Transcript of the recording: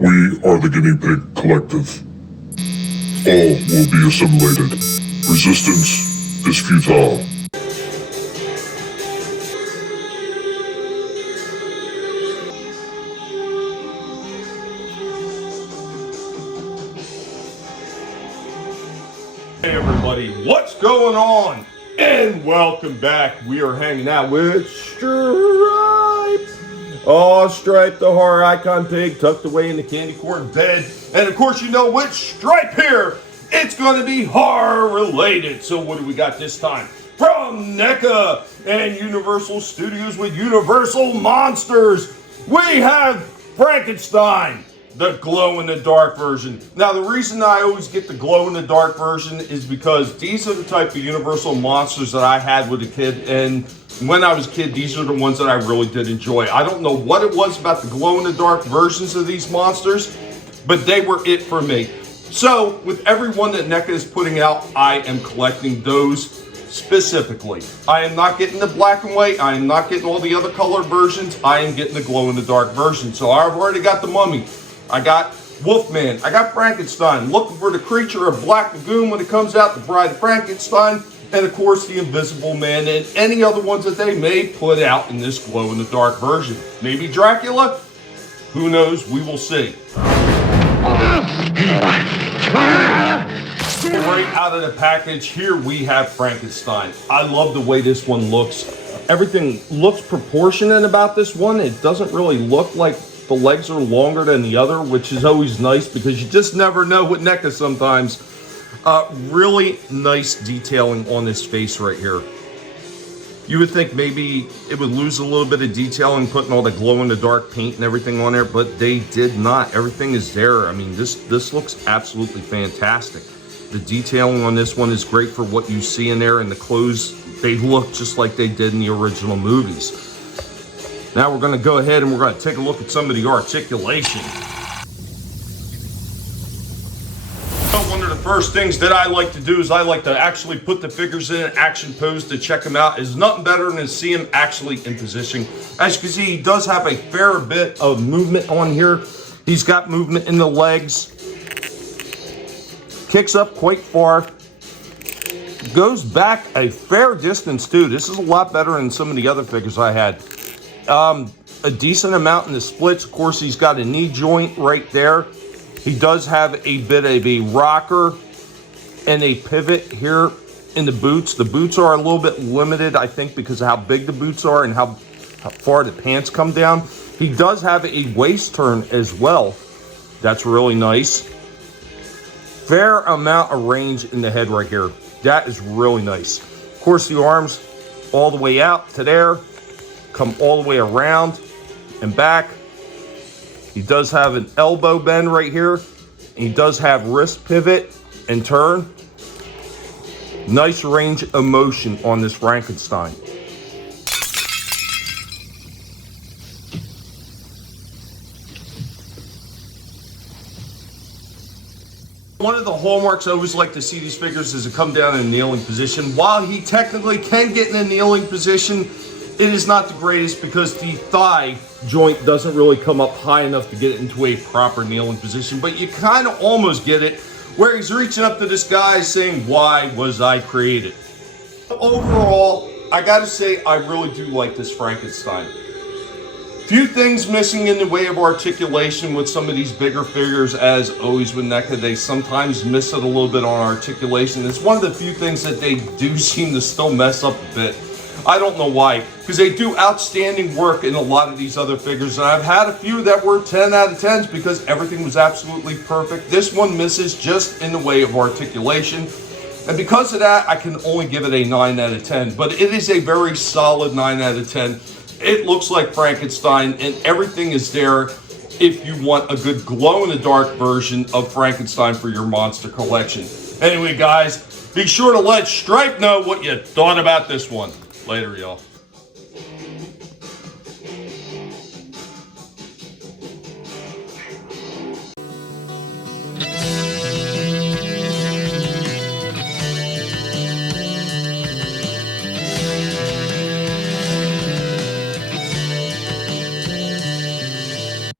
We are the Guinea Pig Collective. All will be assimilated. Resistance is futile. Hey everybody, what's going on? And welcome back. We are hanging out with Stripe. Oh, Stripe, the horror icon pig tucked away in the candy corn bed. And of course, you know with Stripe here, it's going to be horror related. So what do we got this time? From Neca and Universal Studios with Universal Monsters, we have Frankenstein, the glow-in-the-dark version. Now, the reason I always get the glow-in-the-dark version is because these are the type of Universal monsters that I had with a kid, and when I was a kid, these are the ones that I really did enjoy. I don't know what it was about the glow-in-the-dark versions of these monsters, but they were it for me. So, with every one that NECA is putting out, I am collecting those specifically. I am not getting the black and white. I am not getting all the other colored versions. I am getting the glow-in-the-dark version. So, I've already got the Mummy. I got Wolfman, I got Frankenstein, looking for the creature of Black Lagoon when it comes out, the Bride of Frankenstein, and of course the Invisible Man, and any other ones that they may put out in this glow-in-the-dark version. Maybe Dracula? Who knows? We will see. Right out of the package, here we have Frankenstein. I love the way this one looks. Everything looks proportionate about this one. It doesn't really look like the legs are longer than the other, which is always nice because you just never know with NECA sometimes. Really nice detailing on this face right here. You would think maybe it would lose a little bit of detailing putting all the glow-in-the-dark paint and everything on there, but they did not. Everything is there. I mean, this looks absolutely fantastic. The detailing on this one is great for what you see in there, and the clothes, they look just like they did in the original movies. Now we're going to go ahead and we're going to take a look at some of the articulation. So one of the first things that I like to do is I like to actually put the figures in an action pose to check them out. There's nothing better than to see him actually in position. As you can see, he does have a fair bit of movement on here. He's got movement in the legs. Kicks up quite far. Goes back a fair distance too. This is a lot better than some of the other figures I had. A decent amount in the splits. Of course, he's got a knee joint right there. He does have a bit of a rocker and a pivot here in the boots. The boots are a little bit limited, I think, because of how big the boots are and how far the pants come down. He does have a waist turn as well. That's really nice. Fair amount of range in the head right here. That is really nice. Of course, the arms all the way out to there. Come all the way around and back. He does have an elbow bend right here. He does have wrist pivot and turn. Nice range of motion on this Frankenstein. One of the hallmarks I always like to see these figures is to come down in a kneeling position. While he technically can get in a kneeling position, it is not the greatest because the thigh joint doesn't really come up high enough to get it into a proper kneeling position, but you kind of almost get it where he's reaching up to this guy saying, "Why was I created?" Overall, I gotta say, I really do like this Frankenstein. Few things missing in the way of articulation with some of these bigger figures, as always with NECA. They sometimes miss it a little bit on articulation. It's one of the few things that they do seem to still mess up a bit. I don't know why, because they do outstanding work in a lot of these other figures, and I've had a few that were 10 out of 10s because everything was absolutely perfect. This one misses just in the way of articulation, and because of that, I can only give it a 9 out of 10, but it is a very solid 9 out of 10. It looks like Frankenstein, and everything is there if you want a good glow-in-the-dark version of Frankenstein for your monster collection. Anyway, guys, be sure to let Stripe know what you thought about this one. Later, y'all.